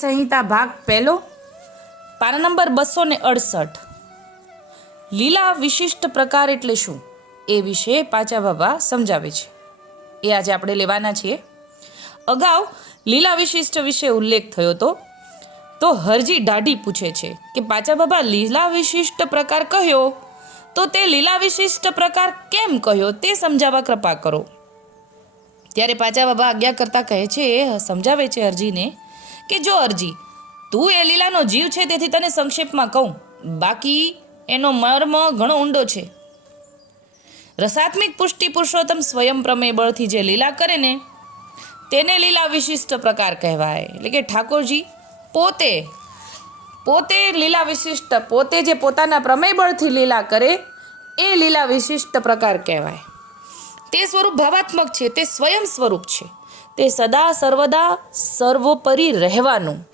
સંહિતા ભાગ પહેલો. પાના નંબર બસો ને અડસઠ. લીલા વિશિષ્ટ પ્રકાર એટલે શું? એ વિશે પાચા બાબા સમજાવે છે. એ આજે આપણે લેવાના છીએ. અગાઉ લીલા વિશિષ્ટ વિશે ઉલ્લેખ થયો હતો તો હરજી દાઢી પૂછે છે કે પાચા બાબા લીલા વિશિષ્ટ પ્રકાર કહ્યો તો તે લીલા વિશિષ્ટ પ્રકાર કેમ કહ્યો તે સમજાવવા કૃપા કરો. ત્યારે પાચા બાબા આજ્ઞા કરતા કહે છે, સમજાવે છે અરજીને કે જો અરજી? તું એ લીલાનો જીવ છે તેથી તને સંક્ષેપમાં કહું. બાકી એનો મર્મ ઘણો ઊંડો છે. રસાત્મિક પુષ્ટિ પુરુષોત્તમ સ્વયં પ્રમેય બળથી જે લીલા કરે ને, તેને લીલા વિશિષ્ટ પ્રકાર કહેવાય. એટલે કે ઠાકોરજી, પોતે પોતે લીલા વિશિષ્ટ, પોતે જે પોતાના પ્રમેય બળથી લીલા કરે, એ લીલા વિશિષ્ટ પ્રકાર કહેવાય. તે સ્વરૂપ ભાવાત્મક છે, તે સ્વયં સ્વરૂપ છે. તે સદા સર્વદા સર્વોપરી રહેવાનું.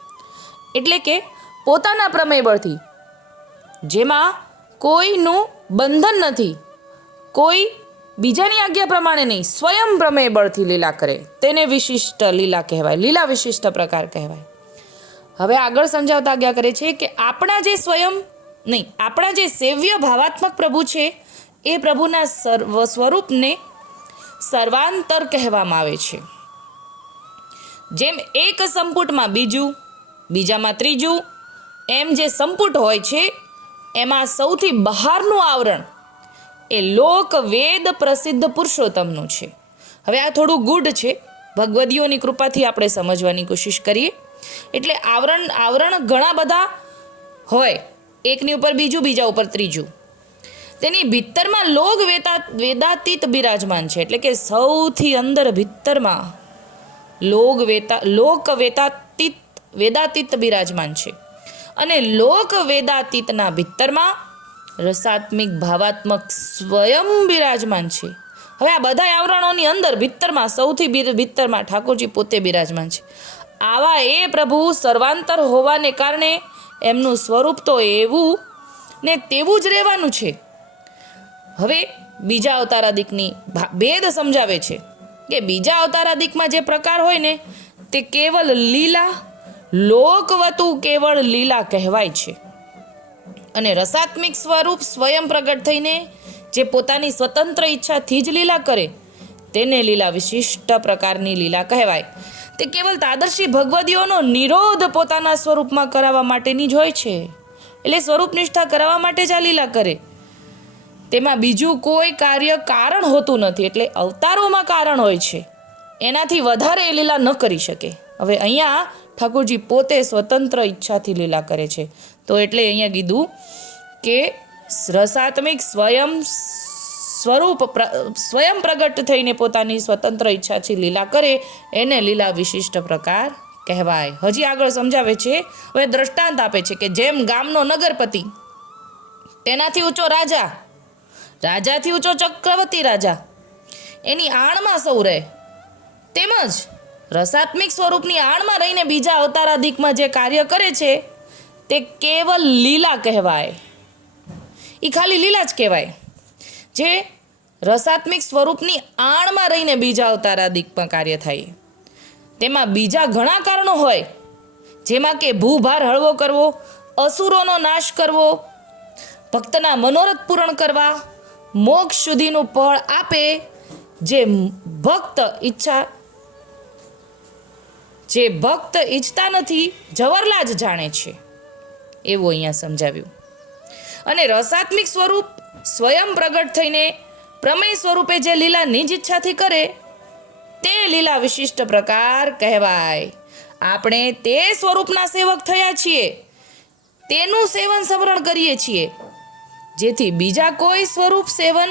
એટલે કે પોતાના પ્રમેય બળથી જેમાં કોઈનું બંધન નથી. કોઈ બીજાની આજ્ઞા પ્રમાણે નહીં, સ્વયં પ્રમેય બળથી લીલા કરે. તેને વિશિષ્ટ લીલા કહેવાય, લીલા વિશિષ્ટ પ્રકાર કહેવાય. હવે આગળ સમજાવતા આજ્ઞા કરે છે કે આપણા જે સ્વયં નહીં, આપણા જે સેવ્ય ભાવાત્મક પ્રભુ છે, એ પ્રભુના સર્વ સ્વરૂપને સર્વાંતર કહેવામાં આવે છે. જેમ એક સંપુટમાં બીજું, બીજામાં ત્રીજું, એમ જે સંપુટ હોય છે, એમાં સૌથી બહારનું આવરણ એ લોક વેદ પ્રસિદ્ધ પુરુષોત્તમનું છે. હવે આ થોડું ગુડ છે. ભગવદીઓની કૃપાથી આપણે સમજવાની કોશિશ કરીએ. એટલે આવરણ આવરણ ઘણા બધા હોય. એકની ઉપર બીજું, બીજા ઉપર ત્રીજું. તેની ભીતરમાં લોક વેતા વેદાતીત બિરાજમાન છે. એટલે કે સૌથી અંદર ભીતરમાં લોક વેતા લોક વેતાતીત વેદાતીત બિરાજમાન છે. અને લોક વેદાતીતના ભીતરમાં રસાત્મિક, ભાવાત્મક સ્વયં બિરાજમાન છે. હવે આ બધા આવરણોની અંદર ભીતરમાં સૌથી ભીતરમાં ઠાકોરજી પોતે બિરાજમાન છે. આવા એ પ્રભુ સર્વાંતર હોવાને કારણે એમનું સ્વરૂપ તો એવું ને તેવું જ રહેવાનું છે. હવે બીજા અવતારાદિકની ભેદ સમજાવે છે. કે બીજા અવતારાદિકમાં જે પ્રકાર હોય ને, તે કેવલ લીલા, લોકવતુ કેવળ લીલા કહેવાય છે. અને રસાત્મિક સ્વરૂપ સ્વયં પ્રગટ થઈને જે પોતાની સ્વતંત્ર ઈચ્છાથી જ લીલા કરે, તેને લીલા વિશિષ્ટ પ્રકારની લીલા કહેવાય. તે કેવલ તાદર્શી ભગવદીઓનો નિરોધ પોતાના સ્વરૂપમાં કરાવવા માટેની જ હોય છે. એટલે સ્વરૂપ નિષ્ઠા કરાવવા માટે જ આ લીલા કરે. તેમાં બીજું કોઈ કાર્ય કારણ હોતું નથી, એટલે અવતારોમાં કારણ હોય છે. એનાથી વધારે એ લીલા ન કરી શકે. હવે અહીંયા ઠાકોરજી પોતે સ્વતંત્ર ઈચ્છાથી લીલા કરે છે. તો એટલે અહીંયા કીધું કે રસાત્મિક સ્વયં સ્વરૂપ સ્વયં પ્રગટ થઈને પોતાની સ્વતંત્ર ઈચ્છાથી લીલા કરે, એને લીલા વિશિષ્ટ પ્રકાર કહેવાય. હજી આગળ સમજાવે છે, હવે દ્રષ્ટાંત આપે છે કે જેમ ગામનો નગરપતિ, તેનાથી ઊંચો રાજા રાજાથી ઊંચો ચક્રવર્તી રાજા. એની આણમાં સૌ રહે. તેમજ રસાત્મિક સ્વરૂપની આણમાં રહીને બીજા અવતારાધિકમાં જે કાર્ય કરે છે, તે કેવલ લીલા કહેવાય. એ ખાલી લીલા જ કહેવાય. જે રસાત્મિક સ્વરૂપની આણમાં રહીને બીજા અવતારાધિકમાં કાર્ય થાય. તેમાં બીજા ઘણા કારણો હોય, જેમાં કે ભૂભાર હળવો કરવો, અસુરોનો નાશ કરવો, ભક્તના મનોરથ પૂરણ કરવા મોક્ષ સુધીનું ફળ આપે જે ભક્ત ઈચ્છા જે ભક્ત ઈચ્છતા નથી જવરલા જ જાણે છે. એવું અહીંયા સમજાવ્યું. અને રસાત્મિક સ્વરૂપ સ્વયં પ્રગટ થઈને પ્રમેય સ્વરૂપે જે લીલા નિજ ઈચ્છાથી કરે, તે લીલા વિશિષ્ટ પ્રકાર કહેવાય. આપણે તે સ્વરૂપના સેવક થયા છીએ. તેનું સેવન, સમરણ કરીએ છીએ. જેથી બીજા કોઈ સ્વરૂપ સેવન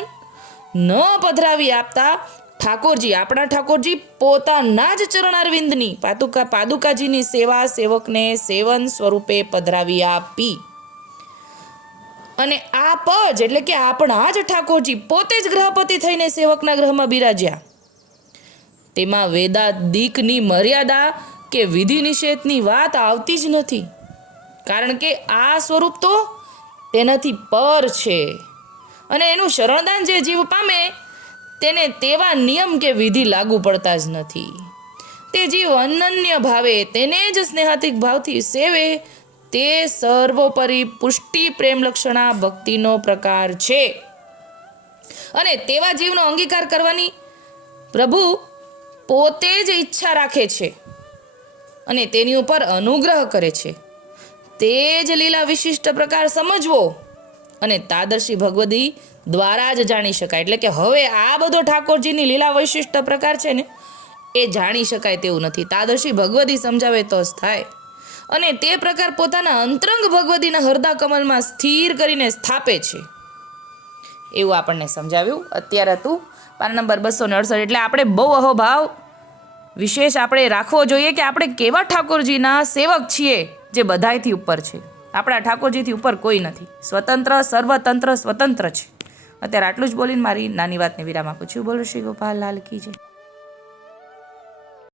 ન પધરાવી આપતા ઠાકોરજી, આપણા ઠાકોરજી પોતાના જ ચરણારવિંદની પાદુકા, પાદુકાજીની સેવા સેવકને સેવન સ્વરૂપે પધરાવી આપી. અને આ પજ એટલે કે આપણા જ ઠાકોરજી પોતે જ ગ્રહપતિ થઈને સેવકના ગ્રહમાં બિરાજ્યા. તેમાં વેદાદિકની મર્યાદા કે વિધિ નિષેધની વાત આવતી જ નથી. કારણ કે આ સ્વરૂપ તો તેનાથી પર છે. અને એનું શરણદાન જે જીવ પામે, તેને તેવા નિયમ કે વિધિ લાગુ પડતા જ નથી. તે જીવ અનન્ય ભાવે, તેને જ સ્નેહાતિક ભાવથી સેવે, તે સર્વોપરી પુષ્ટિ પ્રેમ લક્ષણા ભક્તિનો પ્રકાર છે. અને તેવા જીવનો અંગીકાર કરવાની પ્રભુ પોતે જ ઈચ્છા રાખે છે અને તેની ઉપર અનુગ્રહ કરે છે. તે જ લીલા વિશિષ્ટ પ્રકાર સમજવો અને તાદર્શી ભગવદી દ્વારા જ જાણી શકાય. એટલે કે હવે આ બધો ઠાકોરજીની લીલા વિશિષ્ટ પ્રકાર છે ને, એ જાણી શકાય તેવું નથી. તાદર્શી ભગવદી સમજાવે તો જ થાય. અને તે પ્રકાર પોતાના અંતરંગ ભગવદીના હરદા કમલમાં સ્થિર કરીને સ્થાપે છે. એવું આપણને સમજાવ્યું. અત્યારે હતું પાન નંબર બસો ને અડસઠ. એટલે આપણે બહુ અહોભાવ. વિશેષ આપણે રાખવો જોઈએ કે આપણે કેવા ઠાકોરજીના સેવક છીએ. જે બધાયથી ઉપર છે. આપણા ઠાકોરજીથી ઉપર કોઈ નથી. સ્વતંત્ર, સર્વતંત્ર, સ્વતંત્ર છે. અત્યારે આટલું જ બોલીને મારી નાની વાતને વિરામ આપું છું. બોલો શ્રી ગોપાલ લાલ કી જય.